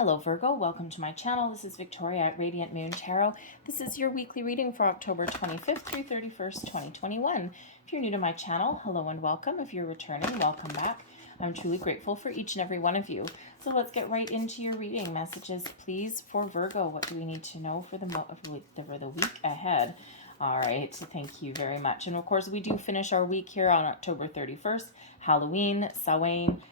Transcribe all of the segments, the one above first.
Hello Virgo, welcome to my channel. This is Victoria at Radiant Moon Tarot. This is your weekly reading for October 25th through 31st, 2021. If you're new to my channel, hello and welcome. If you're returning, welcome back. I'm truly grateful for each and every one of you. So let's get right into your reading. Messages, please, for Virgo. What do we need to know for the week ahead? All right, thank you very much. And of course, we do finish our week here on October 31st, Halloween, Samhain,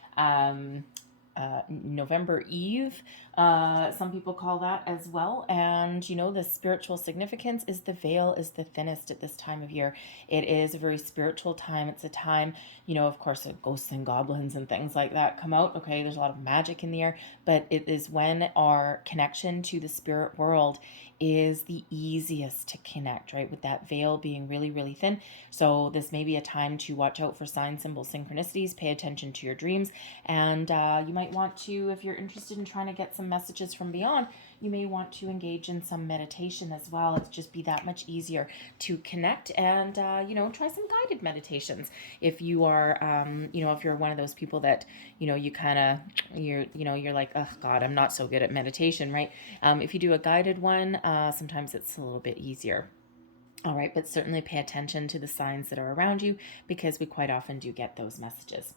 November Eve, some people call that as well. And you know, the spiritual significance is the veil is the thinnest at this time of year. It is a very spiritual time. It's a time, you know, of course, ghosts and goblins and things like that come out. Okay, there's a lot of magic in the air, but it is when our connection to the spirit world is the easiest to connect, right? With that veil being really, really thin. So this may be a time to watch out for signs, symbols, synchronicities, pay attention to your dreams, and you might want to, if you're interested in trying to get some messages from beyond, you may want to engage in some meditation as well. It's just be that much easier to connect and, you know, try some guided meditations. If you are, you know, if you're one of those people that, you know, you kind of, you're like, oh God, I'm not so good at meditation, right? If you do a guided one, sometimes it's a little bit easier. All right, but certainly pay attention to the signs that are around you because we quite often do get those messages.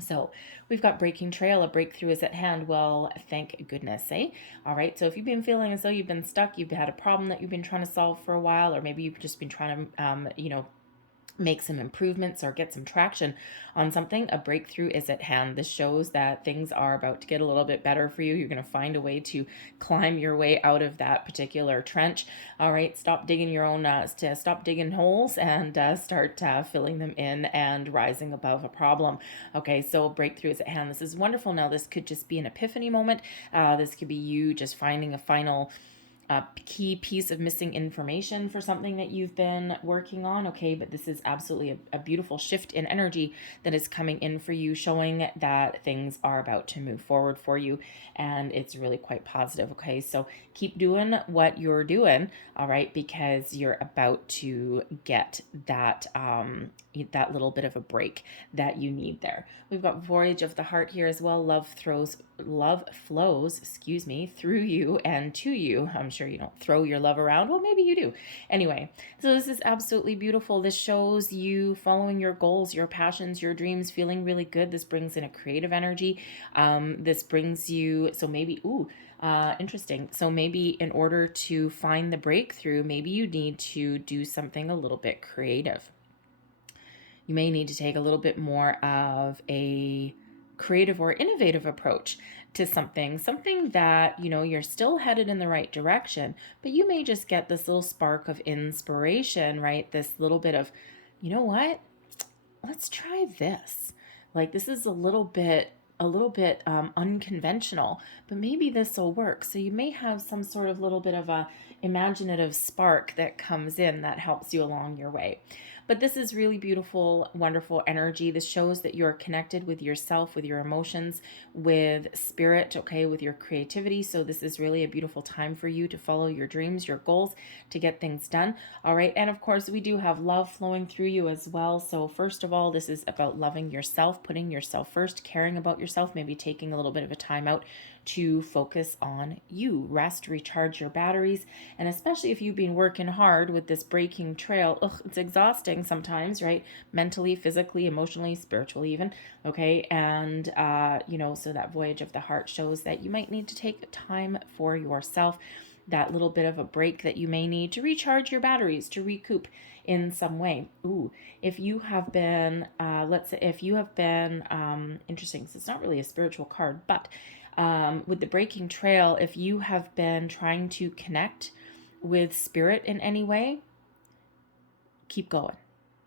So we've got breaking trail, a breakthrough is at hand. Well, thank goodness, eh? All right, so if you've been feeling as though you've been stuck, you've had a problem that you've been trying to solve for a while, or maybe you've just been trying to, you know, make some improvements or get some traction on something, a breakthrough is at hand. This shows that things are about to get a little bit better for you. You're going to find a way to climb your way out of that particular trench. All right, stop digging your own, stop digging holes and start filling them in and rising above a problem. Okay, so breakthrough is at hand. This is wonderful. Now, this could just be an epiphany moment. This could be you just finding a final key piece of missing information for something that you've been working on. Okay, but this is absolutely a beautiful shift in energy that is coming in for you, showing that things are about to move forward for you, and it's really quite positive. Okay, so keep doing what you're doing, all right, because you're about to get that that little bit of a break that you need there. We've got voyage of the heart here as well. Love flows, excuse me, through you and to you. I'm sure you don't throw your love around. Well, maybe you do. Anyway, so this is absolutely beautiful. This shows you following your goals, your passions, your dreams, feeling really good. This brings in a creative energy. This brings you, so maybe, interesting. So maybe in order to find the breakthrough, maybe you need to do something a little bit creative. You may need to take a little bit more of a creative or innovative approach to something that, you know, you're still headed in the right direction, but you may just get this little spark of inspiration, right? This little bit of, you know what, let's try this. Like, this is a little bit unconventional, but maybe this will work. So you may have some sort of little bit of a imaginative spark that comes in that helps you along your way. But this is really beautiful, wonderful energy. This shows that you're connected with yourself, with your emotions, with spirit, okay, with your creativity. So this is really a beautiful time for you to follow your dreams, your goals, to get things done. All right. And of course, we do have love flowing through you as well. So first of all, this is about loving yourself, putting yourself first, caring about yourself, maybe taking a little bit of a time out to focus on you, rest, recharge your batteries. And especially if you've been working hard with this breaking trail, it's exhausting sometimes, right? Mentally, physically, emotionally, spiritually even, okay? And, you know, so that voyage of the heart shows that you might need to take time for yourself, that little bit of a break that you may need to recharge your batteries, to recoup in some way. If you have been, let's say, if you have been, interesting, so it's not really a spiritual card, but with the breaking trail, if you have been trying to connect with spirit in any way, keep going,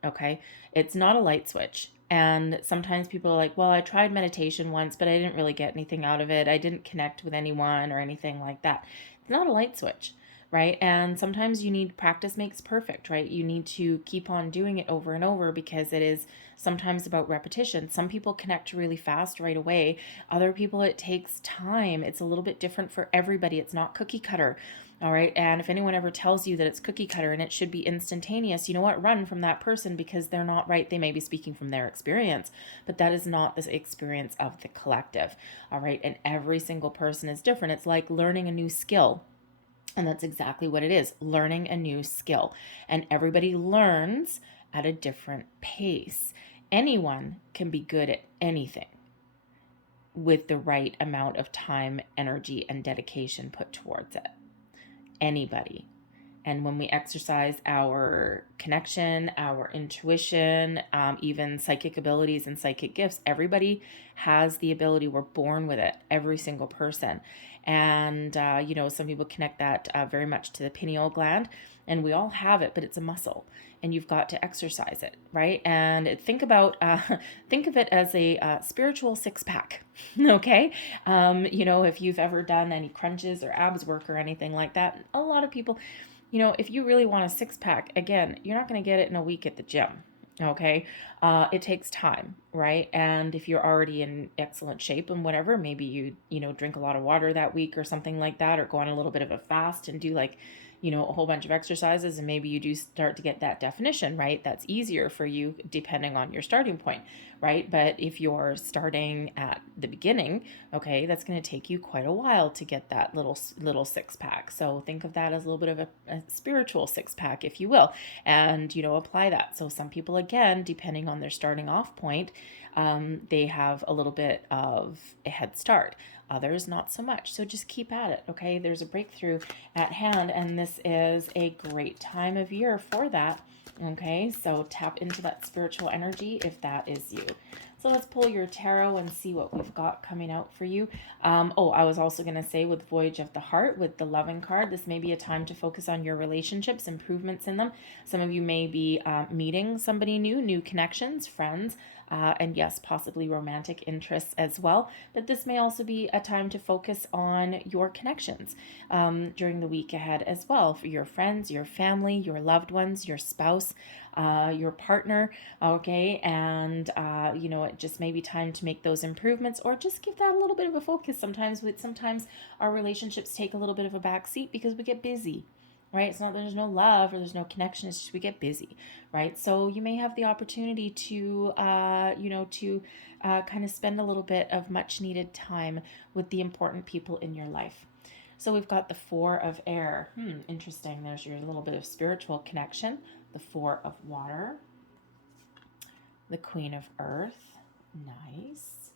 okay? It's not a light switch. And sometimes people are like, well, I tried meditation once, but I didn't really get anything out of it. I didn't connect with anyone or anything like that. It's not a light switch. right? And sometimes you need practice makes perfect, right? You need to keep on doing it over and over because it is sometimes about repetition. Some people connect really fast right away. Other people, it takes time. It's a little bit different for everybody. It's not cookie cutter. All right. And if anyone ever tells you that it's cookie cutter and it should be instantaneous, you know what? Run from that person because they're not right. They may be speaking from their experience, but that is not the experience of the collective. All right. And every single person is different. It's like learning a new skill. And that's exactly what it is, learning a new skill. And everybody learns at a different pace. Anyone can be good at anything with the right amount of time, energy, and dedication put towards it. Anybody. And when we exercise our connection, our intuition, even psychic abilities and psychic gifts, everybody has the ability. We're born with it, every single person. And, some people connect that very much to the pineal gland, and we all have it, but it's a muscle and you've got to exercise it, right? And think of it as a spiritual six-pack, okay? If you've ever done any crunches or abs work or anything like that, a lot of people, if you really want a six-pack, again, you're not going to get it in a week at the gym, okay? It takes time, right? And if you're already in excellent shape and whatever, maybe you drink a lot of water that week or something like that, or go on a little bit of a fast and do a whole bunch of exercises, and maybe you do start to get that definition, right? That's easier for you depending on your starting point, right? But if you're starting at the beginning, okay, that's going to take you quite a while to get that little six pack. So think of that as a little bit of a spiritual six pack, if you will, and apply that. So some people, again, depending on their starting off point, they have a little bit of a head start. Others, not so much. So just keep at it, okay? There's a breakthrough at hand, and this is a great time of year for that, okay? So tap into that spiritual energy if that is you. So let's pull your tarot and see what we've got coming out for you. I was also going to say with Voyage of the Heart, with the Loving card, this may be a time to focus on your relationships, improvements in them. Some of you may be meeting somebody new connections, friends, and yes, possibly romantic interests as well. But this may also be a time to focus on your connections during the week ahead as well, for your friends, your family, your loved ones, your spouse, your partner, okay? And, it just may be time to make those improvements, or just give that a little bit of a focus. Sometimes our relationships take a little bit of a back seat because we get busy, right? It's not that there's no love or there's no connection. It's just we get busy, right? So you may have the opportunity to, kind of spend a little bit of much needed time with the important people in your life. So we've got the Four of Air. Interesting. There's your little bit of spiritual connection. The Four of Water. The Queen of Earth. Nice.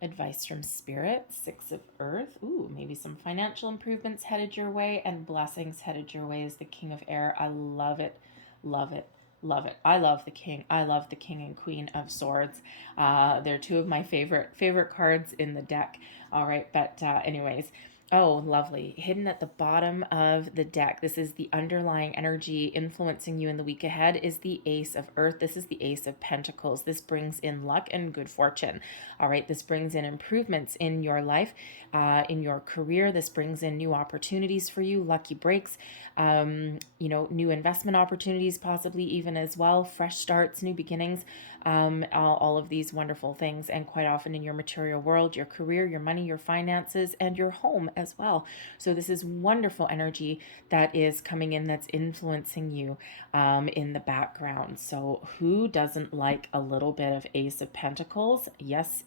Advice from Spirit. Six of Earth. Ooh, maybe some financial improvements headed your way, and blessings headed your way is the King of Air. I love it. Love it. Love it. I love the King. I love the King and Queen of Swords. They're two of my favorite cards in the deck. All right, but anyways. Oh, lovely. Hidden at the bottom of the deck, this is the underlying energy influencing you in the week ahead, is the Ace of Earth. This is the Ace of Pentacles. This brings in luck and good fortune. All right, this brings in improvements in your life, in your career. This brings in new opportunities for you, lucky breaks, new investment opportunities, possibly even as well, fresh starts, new beginnings, all of these wonderful things. And quite often in your material world, your career, your money, your finances, and your home as well. So this is wonderful energy that is coming in, that's influencing you in the background. So who doesn't like a little bit of Ace of Pentacles? Yes,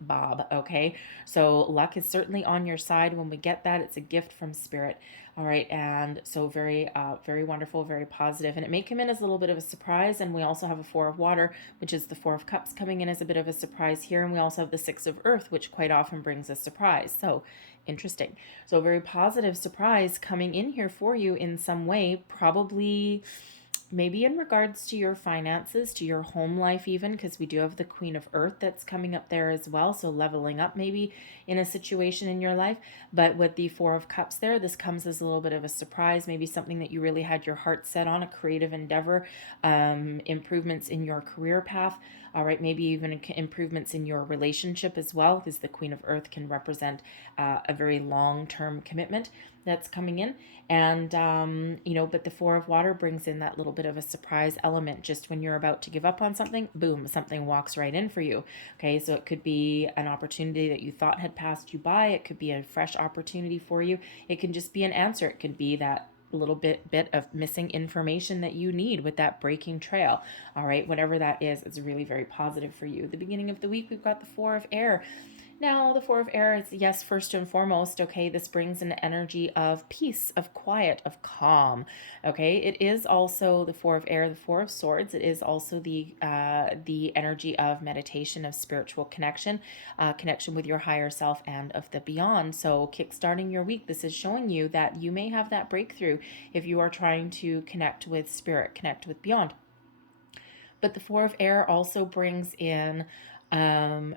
Bob. Okay, so luck is certainly on your side when we get that. It's a gift from Spirit. All right, and so very wonderful, very positive. And it may come in as a little bit of a surprise. And we also have a Four of Water, which is the Four of Cups, coming in as a bit of a surprise here. And we also have the Six of Earth, which quite often brings a surprise. So interesting. So a very positive surprise coming in here for you in some way, probably maybe in regards to your finances, to your home life even, because we do have the Queen of Earth that's coming up there as well. So leveling up maybe in a situation in your life. But with the Four of Cups there, this comes as a little bit of a surprise, maybe something that you really had your heart set on, a creative endeavor, improvements in your career path, All right, maybe even improvements in your relationship as well, because the Queen of Earth can represent a very long-term commitment that's coming in. And but the Four of Water brings in that little bit of a surprise element. Just when you're about to give up on something, boom, something walks right in for you. Okay, so it could be an opportunity that you thought had passed you by. It could be a fresh opportunity for you. It can just be an answer. It could be that little bit of missing information that you need with that breaking trail. All right, whatever that is, it's really very positive for you. At the beginning of the week, we've got the Four of Air. Now, the Four of Air is, yes, first and foremost, okay, this brings an energy of peace, of quiet, of calm, okay? It is also the Four of Air, the Four of Swords. It is also the energy of meditation, of spiritual connection, connection with your higher self and of the beyond. So kickstarting your week, this is showing you that you may have that breakthrough if you are trying to connect with spirit, connect with beyond. But the Four of Air also brings in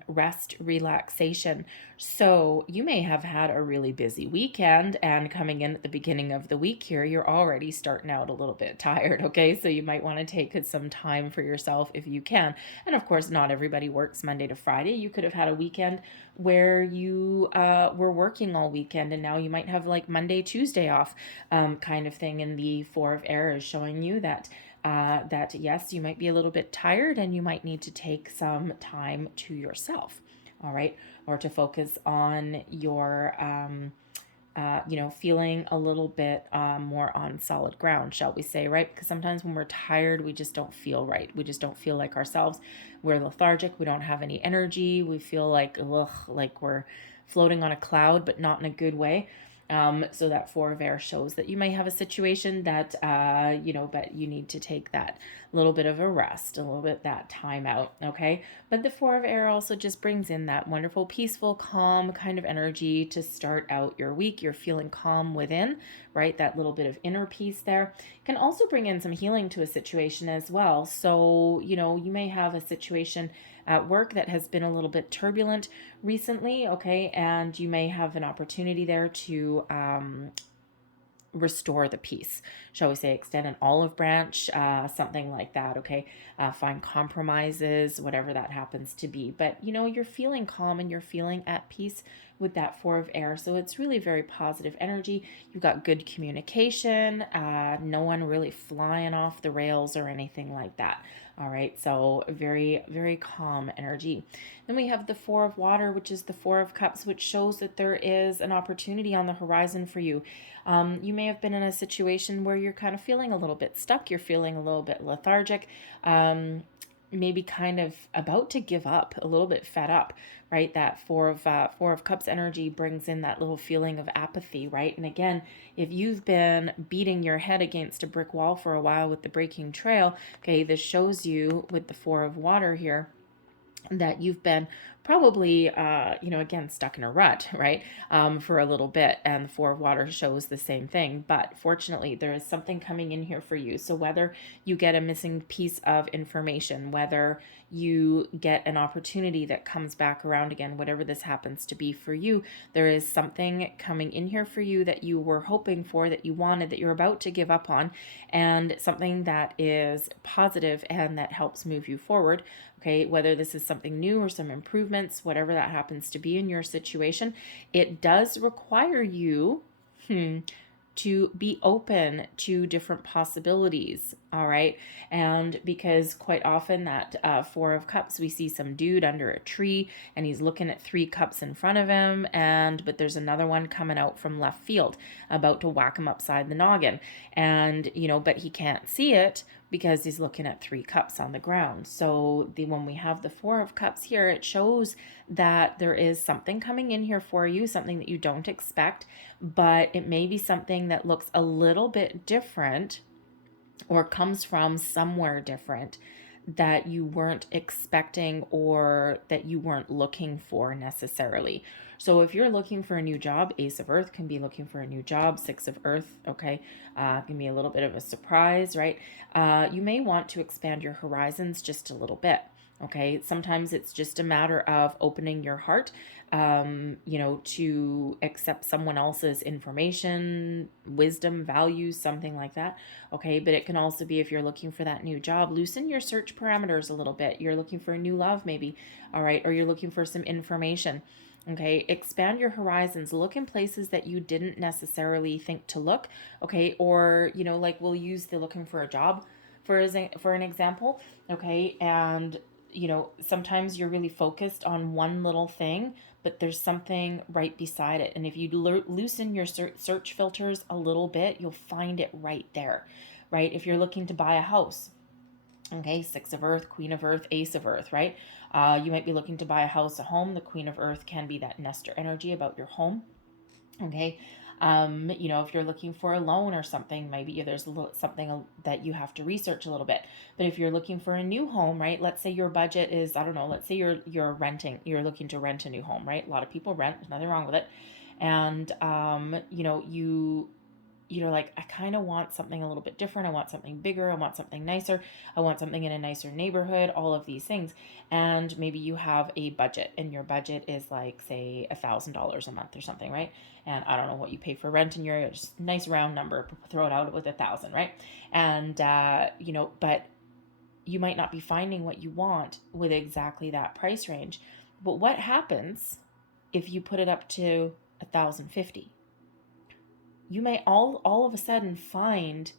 rest, relaxation. So you may have had a really busy weekend, and coming in at the beginning of the week here, you're already starting out a little bit tired. Okay, so you might want to take some time for yourself if you can. And of course, not everybody works Monday to Friday. You could have had a weekend where you were working all weekend, and now you might have like Monday, Tuesday off, kind of thing. And the Four of Air is showing you that yes, you might be a little bit tired and you might need to take some time to yourself, all right, or to focus on your feeling a little bit more on solid ground, shall we say, right? Because sometimes when we're tired, we just don't feel right. We just don't feel like ourselves. We're lethargic. We don't have any energy. We feel like, ugh, like we're floating on a cloud, but not in a good way. So that Four of Air shows that you may have a situation that, but you need to take that little bit of a rest, a little bit that time out, okay? But the Four of Air also just brings in that wonderful, peaceful, calm kind of energy to start out your week. You're feeling calm within, right? That little bit of inner peace there can also bring in some healing to a situation as well. So, you may have a situation at work that has been a little bit turbulent recently, okay, and you may have an opportunity there to restore the peace, shall we say, extend an olive branch, something like that, okay, find compromises, whatever that happens to be. But you're feeling calm and you're feeling at peace with that Four of Air, so it's really very positive energy. You've got good communication, no one really flying off the rails or anything like that. All right, so very, very calm energy. Then we have the Four of Water, which is the Four of Cups, which shows that there is an opportunity on the horizon for you. You may have been in a situation where you're kind of feeling a little bit stuck. You're feeling a little bit lethargic, maybe kind of about to give up, a little bit fed up, right? That Four of Cups energy brings in that little feeling of apathy, right? And again, if you've been beating your head against a brick wall for a while with the breaking trail, okay, this shows you with the Four of Water here that you've been probably, again, stuck in a rut, right, for a little bit. And the Four of Water shows the same thing. But fortunately, there is something coming in here for you. So whether you get a missing piece of information, whether you get an opportunity that comes back around again, whatever this happens to be for you, there is something coming in here for you that you were hoping for, that you wanted, that you're about to give up on, and something that is positive and that helps move you forward. Okay, whether this is something new or some improvements, whatever that happens to be in your situation, it does require you to be open to different possibilities, all right? And because quite often that Four of Cups, we see some dude under a tree and he's looking at 3 cups in front of him, but there's another one coming out from left field about to whack him upside the noggin. And, but he can't see it because he's looking at 3 cups on the ground. So when we have the Four of Cups here, it shows that there is something coming in here for you, something that you don't expect, but it may be something that looks a little bit different or comes from somewhere different that you weren't expecting or that you weren't looking for necessarily. So if you're looking for a new job, Ace of Earth can be looking for a new job. 6 of Earth, okay, can be a little bit of a surprise, right? You may want to expand your horizons just a little bit. Okay, sometimes it's just a matter of opening your heart, to accept someone else's information, wisdom, values, something like that. Okay, but it can also be if you're looking for that new job, loosen your search parameters a little bit. You're looking for a new love, maybe, all right, or you're looking for some information. Okay, expand your horizons. Look in places that you didn't necessarily think to look. Okay, or like we'll use the looking for a job for an example. Okay, and sometimes you're really focused on one little thing, but there's something right beside it. And if you loosen your search filters a little bit, you'll find it right there, right? If you're looking to buy a house, okay, Six of Earth, Queen of Earth, Ace of Earth, right? You might be looking to buy a house, a home. The Queen of Earth can be that nester energy about your home. Okay. If you're looking for a loan or something, maybe there's something that you have to research a little bit. But if you're looking for a new home, right? Let's say your budget is, I don't know, let's say you're looking to rent a new home, right? A lot of people rent, there's nothing wrong with it. And you're like, I kind of want something a little bit different. I want something bigger. I want something nicer. I want something in a nicer neighborhood, all of these things. And maybe you have a budget and your budget is like, say, $1,000 a month or something, right? And I don't know what you pay for rent in your just nice round number, throw it out with 1,000, right? And, but you might not be finding what you want with exactly that price range. But what happens if you put it up to 1,050? You may all of a sudden find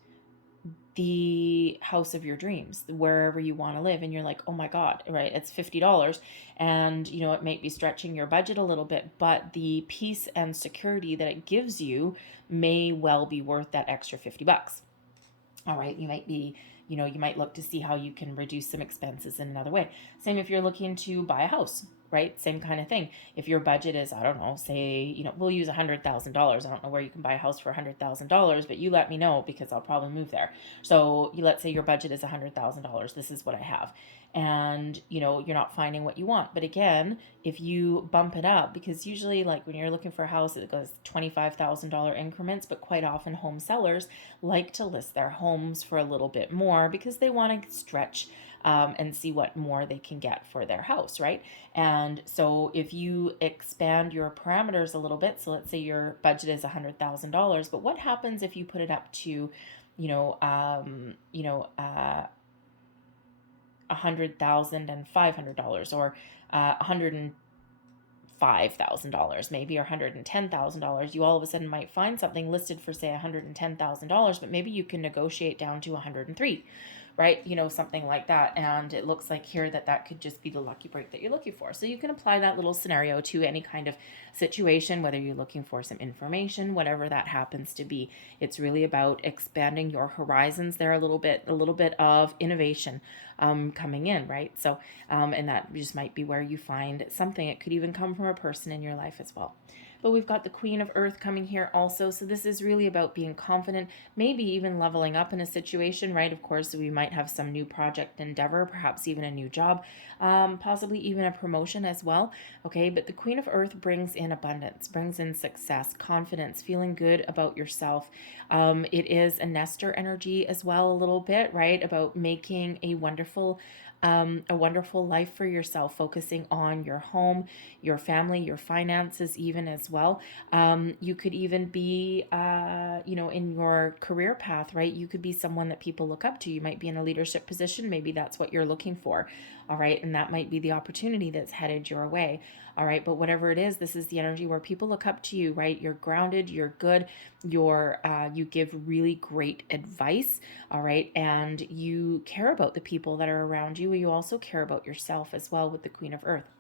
the house of your dreams, wherever you want to live, and you're like, oh my god, right, it's $50, and it might be stretching your budget a little bit, but the peace and security that it gives you may well be worth that extra $50. All right, you might look to see how you can reduce some expenses in another way. Same if you're looking to buy a house, right? Same kind of thing. If your budget is, I don't know, say, we'll use $100,000. I don't know where you can buy a house for $100,000, but you let me know because I'll probably move there. So let's say your budget is $100,000. This is what I have. And, you're not finding what you want. But again, if you bump it up, because usually like when you're looking for a house, it goes $25,000 increments, but quite often home sellers like to list their homes for a little bit more because they want to stretch and see what more they can get for their house, right? And so if you expand your parameters a little bit, so let's say your budget is $100,000, but what happens if you put it up to, $100,500 or $105,000 maybe, or $110,000, you all of a sudden might find something listed for say $110,000, but maybe you can negotiate down to 103, right? Something like that. And it looks like here that could just be the lucky break that you're looking for. So you can apply that little scenario to any kind of situation, whether you're looking for some information, whatever that happens to be. It's really about expanding your horizons there a little bit of innovation coming in, right? So, and that just might be where you find something. It could even come from a person in your life as well. But we've got the Queen of Earth coming here also. So this is really about being confident, maybe even leveling up in a situation, right? Of course, we might have some new project endeavor, perhaps even a new job, possibly even a promotion as well. Okay, but the Queen of Earth brings in abundance, brings in success, confidence, feeling good about yourself. It is a nester energy as well, a little bit, right? About making a wonderful life for yourself, focusing on your home, your family, your finances, even as well. You could even be, in your career path, right? You could be someone that people look up to. You might be in a leadership position. Maybe that's what you're looking for. All right. And that might be the opportunity that's headed your way. All right. But whatever it is, this is the energy where people look up to you, right? You're grounded, you're good, you give really great advice. All right. And you care about the people that are around you. You also care about yourself as well with the Queen of Earth.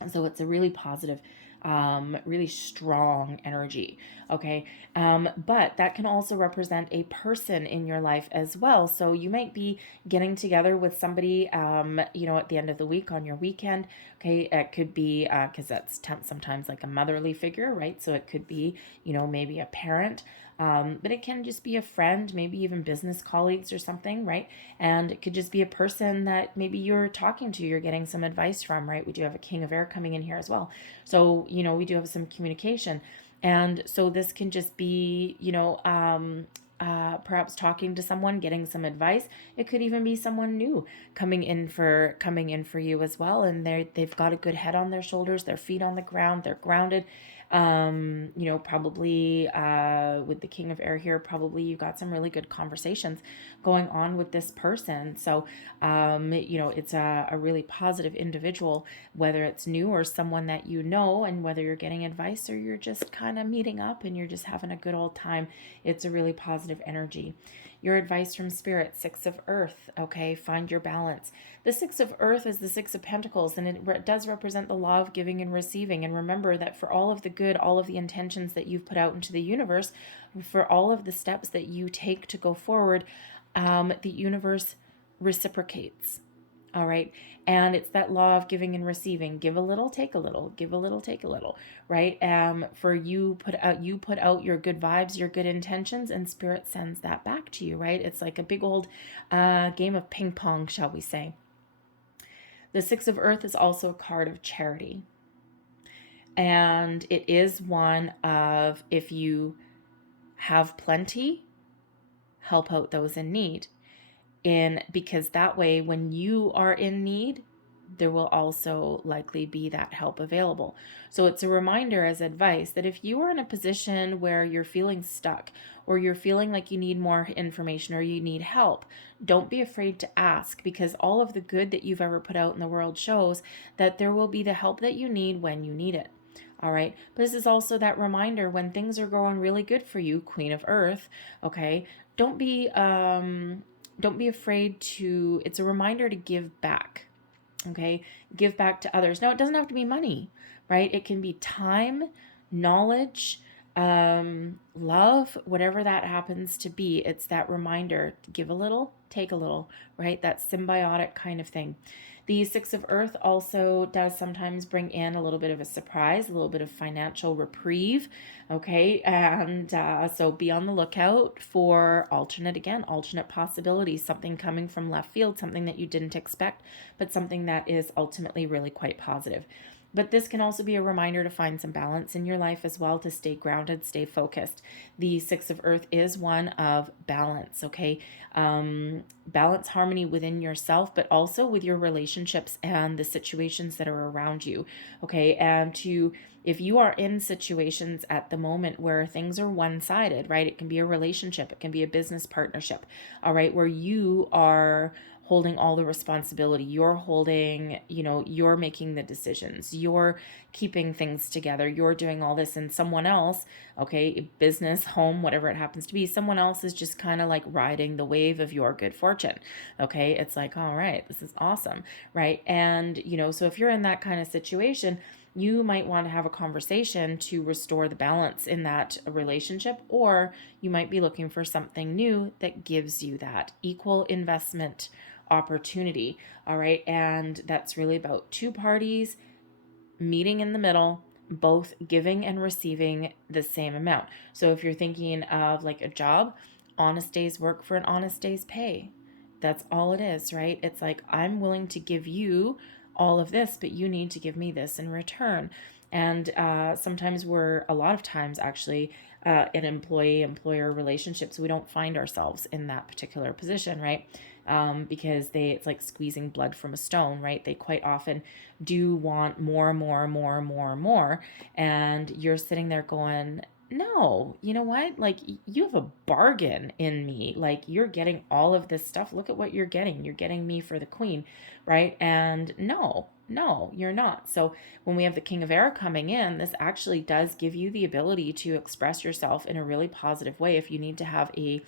And so it's a really positive, really strong energy. Okay. But that can also represent a person in your life as well. So you might be getting together with somebody, at the end of the week on your weekend. Okay. It could be, cause that's sometimes like a motherly figure, right? So it could be, maybe a parent. But it can just be a friend, maybe even business colleagues or something, right? And it could just be a person that maybe you're talking to, you're getting some advice from, right? We do have a King of Air coming in here as well. So, we do have some communication. And so this can just be, perhaps talking to someone, getting some advice. It could even be someone new coming in for you as well, and they've got a good head on their shoulders, their feet on the ground, they're grounded. You know, probably with the King of Air here, probably you got some really good conversations going on with this person. So, you know, it's a really positive individual, whether it's new or someone that you know, and whether you're getting advice or you're just kind of meeting up and you're just having a good old time. It's a really positive energy. Your advice from Spirit, Six of Earth, okay? Find your balance. The Six of Earth is the Six of Pentacles, and it does represent the law of giving and receiving. And remember that for all of the good, all of the intentions that you've put out into the universe, for all of the steps that you take to go forward, the universe reciprocates. All right. And it's that law of giving and receiving. Give a little, take a little, give a little, take a little, right? For you put out your good vibes, your good intentions, and Spirit sends that back to you, right? It's like a big old game of ping pong, shall we say. The Six of Earth is also a card of charity. And it is one of, if you have plenty, help out those in need. Because that way, when you are in need, there will also likely be that help available. So it's a reminder as advice that if you are in a position where you're feeling stuck, or you're feeling like you need more information or you need help, don't be afraid to ask, because all of the good that you've ever put out in the world shows that there will be the help that you need when you need it. All right. But this is also that reminder when things are going really good for you, Queen of Earth, okay, don't be afraid to, it's a reminder to give back, okay? Give back to others. Now, it doesn't have to be money, right? It can be time, knowledge, love, whatever that happens to be. It's that reminder to give a little, take a little, right? That symbiotic kind of thing. The Six of Earth also does sometimes bring in a little bit of a surprise, a little bit of financial reprieve, okay? And so be on the lookout for alternate possibilities, something coming from left field, something that you didn't expect, but something that is ultimately really quite positive. But this can also be a reminder to find some balance in your life as well, to stay grounded, stay focused. The Six of Earth is one of balance, okay? Balance, harmony within yourself, but also with your relationships and the situations that are around you, okay? And if you are in situations at the moment where things are one-sided, right? It can be a relationship, it can be a business partnership, all right, where you are holding all the responsibility. You're holding, you're making the decisions. You're keeping things together. You're doing all this, and someone else, okay, business, home, whatever it happens to be, someone else is just kind of like riding the wave of your good fortune. Okay. It's like, all right, this is awesome. Right. And, so if you're in that kind of situation, you might want to have a conversation to restore the balance in that relationship, or you might be looking for something new that gives you that equal investment opportunity. All right. And that's really about two parties meeting in the middle, both giving and receiving the same amount. So if you're thinking of like a job, honest day's work for an honest day's pay. That's all it is, right? It's like, I'm willing to give you all of this, but you need to give me this in return. And sometimes a lot of times actually, in employee-employer relationships, we don't find ourselves in that particular position, right? Because it's like squeezing blood from a stone, right? They quite often do want more, and you're sitting there going, no, you know what? Like, you have a bargain in me. Like, you're getting all of this stuff. Look at what you're getting. You're getting me for the queen, right? And no, you're not. So when we have the King of Air coming in, this actually does give you the ability to express yourself in a really positive way if you need to have a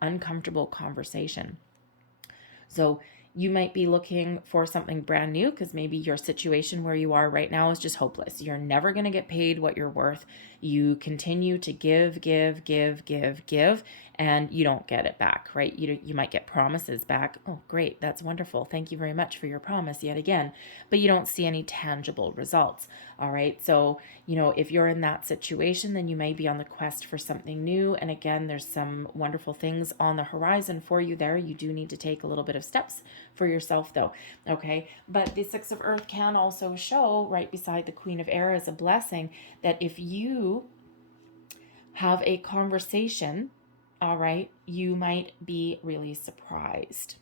uncomfortable conversation. So you might be looking for something brand new because maybe your situation where you are right now is just hopeless. You're never going to get paid what you're worth. You continue to give, and you don't get it back, right? You might get promises back. Oh, great. That's wonderful. Thank you very much for your promise yet again. But you don't see any tangible results. All right. So, if you're in that situation, then you may be on the quest for something new. And again, there's some wonderful things on the horizon for you there. You do need to take a little bit of steps for yourself though. Okay. But the Six of Earth can also show right beside the Queen of Air as a blessing that if you have a conversation, all right, you might be really surprised.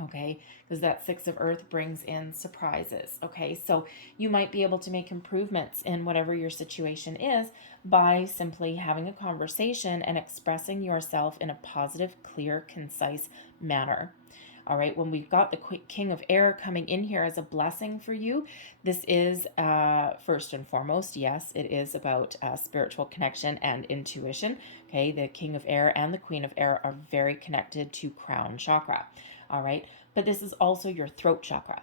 Okay, because that Six of Earth brings in surprises. Okay, so you might be able to make improvements in whatever your situation is by simply having a conversation and expressing yourself in a positive, clear, concise manner. All right, when we've got the King of Air coming in here as a blessing for you, this is first and foremost, yes, it is about spiritual connection and intuition. Okay, the King of Air and the Queen of Air are very connected to crown chakra. All right, but this is also your throat chakra.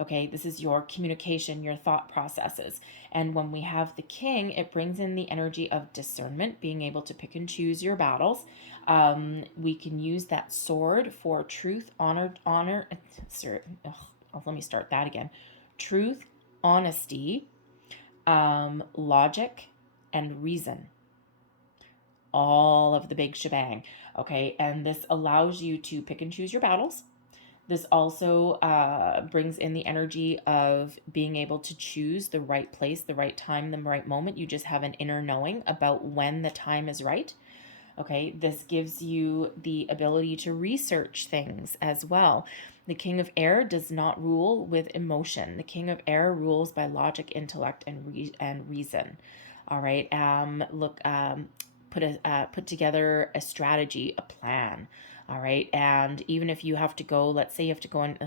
Okay, this is your communication, your thought processes. And when we have the king, it brings in the energy of discernment, being able to pick and choose your battles. We can use that sword for truth, let me start that again. Truth, honesty, logic, and reason. All of the big shebang. Okay, and this allows you to pick and choose your battles. This also brings in the energy of being able to choose the right place, the right time, the right moment. You just have an inner knowing about when the time is right. Okay, this gives you the ability to research things as well. The King of Air does not rule with emotion. The King of Air rules by logic, intellect, and reason. All right, put together a strategy, a plan. All right, and even if you have to go, let's say you have to go in,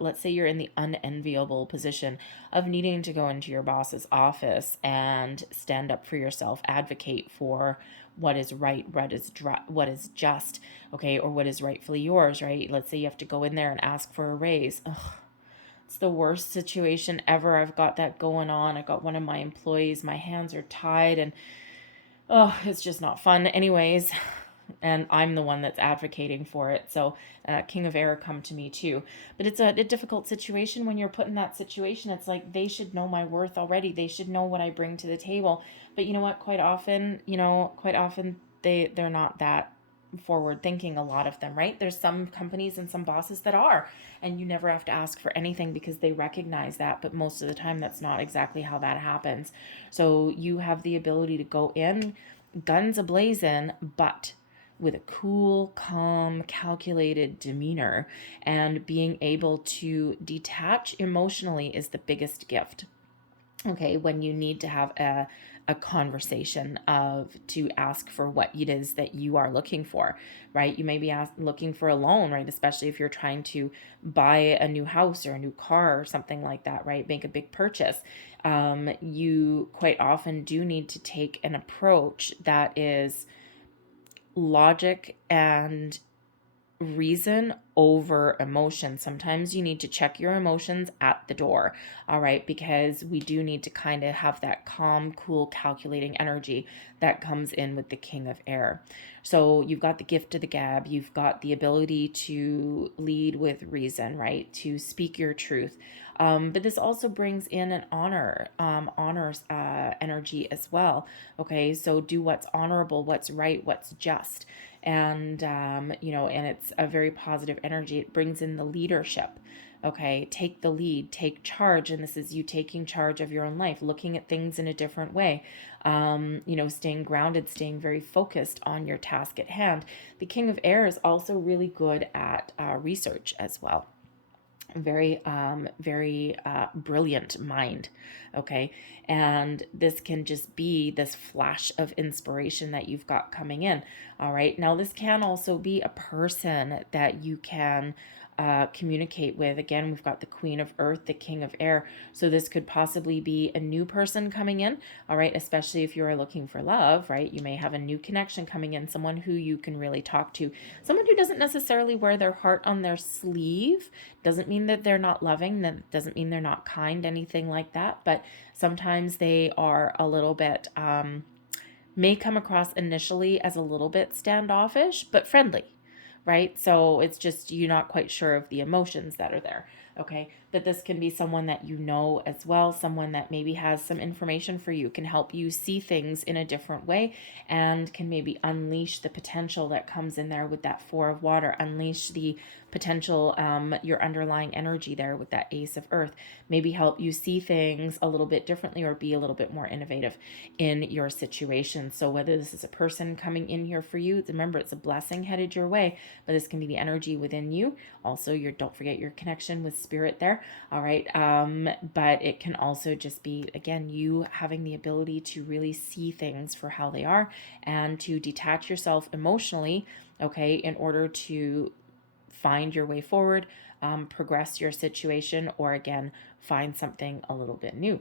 let's say you're in the unenviable position of needing to go into your boss's office and stand up for yourself, advocate for what is right, what is just, okay, or what is rightfully yours, right? Let's say you have to go in there and ask for a raise. It's the worst situation ever. I've got that going on. I got one of my employees, my hands are tied, and it's just not fun. Anyways, and I'm the one that's advocating for it. So King of Air come to me too. But it's a difficult situation when you're put in that situation. It's like they should know my worth already. They should know what I bring to the table. But you know what? Quite often they're not that forward thinking, a lot of them, right? There's some companies and some bosses that are, and you never have to ask for anything because they recognize that, but most of the time that's not exactly how that happens. So you have the ability to go in guns a-blazing, but with a cool, calm, calculated demeanor, and being able to detach emotionally is the biggest gift. Okay, when you need to have a conversation to ask for what it is that you are looking for, right? You may be looking for a loan, right? Especially if you're trying to buy a new house or a new car or something like that, right? Make a big purchase. You quite often do need to take an approach that is logic and reason over emotion. Sometimes you need to check your emotions at the door, all right? Because we do need to kind of have that calm, cool, calculating energy that comes in with the King of Air. So you've got the gift of the gab, you've got the ability to lead with reason, right? To speak your truth. But this also brings in an honors energy as well. Okay, so do what's honorable, what's right, what's just. And, and it's a very positive energy. It brings in the leadership. Okay, take the lead, take charge. And this is you taking charge of your own life, looking at things in a different way, staying grounded, staying very focused on your task at hand. The King of Air is also really good at research as well. Very brilliant mind. Okay, and this can just be this flash of inspiration that you've got coming in. All right, now this can also be a person that you can communicate with. Again, we've got the Queen of Earth, the King of Air. So this could possibly be a new person coming in. All right, especially if you are looking for love, right? You may have a new connection coming in, someone who you can really talk to, someone who doesn't necessarily wear their heart on their sleeve. Doesn't mean that they're not loving, that doesn't mean they're not kind, anything like that. But sometimes they are a little bit, may come across initially as a little bit standoffish, but friendly, right? So it's just you're not quite sure of the emotions that are there. Okay, but this can be someone that you know as well, someone that maybe has some information for you, can help you see things in a different way, and can maybe unleash the potential that comes in there with that Four of Water, unleash the potential, your underlying energy there with that Ace of Earth, maybe help you see things a little bit differently or be a little bit more innovative in your situation. So whether this is a person coming in here for you, remember it's a blessing headed your way, but this can be the energy within you. Also, don't forget your connection with spirit there. All right. But it can also just be, again, you having the ability to really see things for how they are and to detach yourself emotionally, okay, in order to find your way forward, progress your situation, or again, find something a little bit new.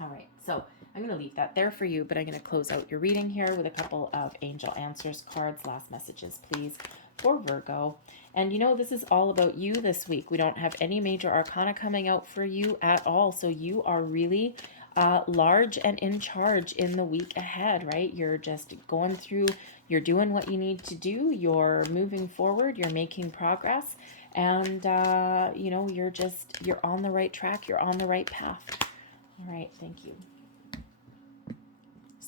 All right, so I'm going to leave that there for you, but I'm going to close out your reading here with a couple of angel answers cards. Last messages, please, for Virgo. And you know, this is all about you this week. We don't have any major arcana coming out for you at all, so you are really large and in charge in the week ahead, right? You're just going through, you're doing what you need to do, you're moving forward, you're making progress, and you know, you're on the right track, you're on the right path. All right, thank you.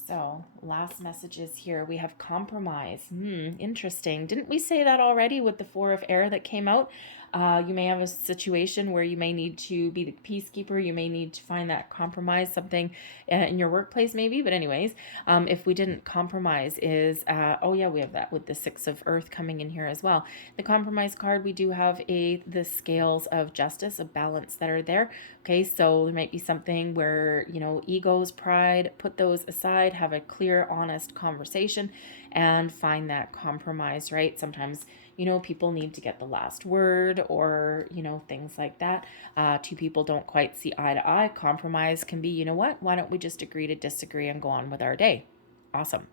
So, last messages here. We have compromise. Interesting. Didn't we say that already with the Four of Air that came out? You may have a situation where you may need to be the peacekeeper. You may need to find that compromise, something in your workplace maybe. But anyways, if we didn't, compromise is, oh yeah, we have that with the Six of Earth coming in here as well. The compromise card, we do have the scales of justice, of balance that are there. Okay, so there might be something where, you know, egos, pride, put those aside, have a clear, honest conversation and find that compromise, right? Sometimes, you know, people need to get the last word, or, you know, things like that. Two people don't quite see eye to eye. Compromise can be, you know what, why don't we just agree to disagree and go on with our day? Awesome.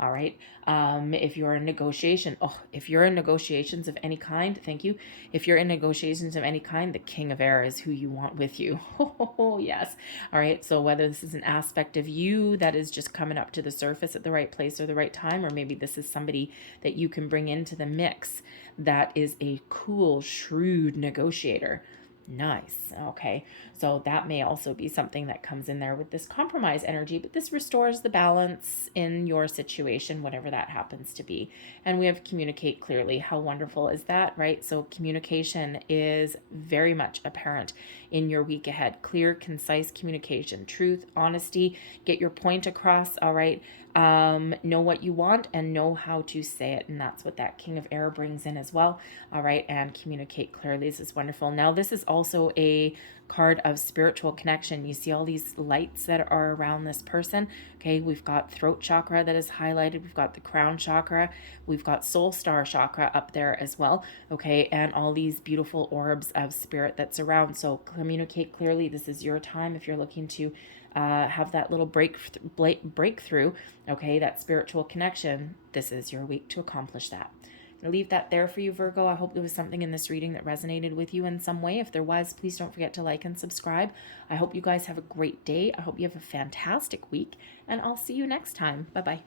All right. If you're in negotiation, if you're in negotiations of any kind, thank you. If you're in negotiations of any kind, the King of Air is who you want with you. Oh, yes. All right. So whether this is an aspect of you that is just coming up to the surface at the right place or the right time, or maybe this is somebody that you can bring into the mix that is a cool, shrewd negotiator. Nice. Okay. So that may also be something that comes in there with this compromise energy, but this restores the balance in your situation, whatever that happens to be. And we have communicate clearly. How wonderful is that, right? So communication is very much apparent in your week ahead. Clear, concise communication, truth, honesty, get your point across. All right. Know what you want and know how to say it. And that's what that King of Air brings in as well. All right. And communicate clearly. This is wonderful. Now, this is also a card of spiritual connection. You see all these lights that are around this person. Okay. We've got throat chakra that is highlighted. We've got the crown chakra. We've got soul star chakra up there as well. Okay. And all these beautiful orbs of spirit that's around. So communicate clearly. This is your time if you're looking to have that little breakthrough, okay, that spiritual connection. This is your week to accomplish that. I'll leave that there for you, Virgo. I hope there was something in this reading that resonated with you in some way. If there was, please don't forget to like and subscribe. I hope you guys have a great day. I hope you have a fantastic week, and I'll see you next time. Bye-bye.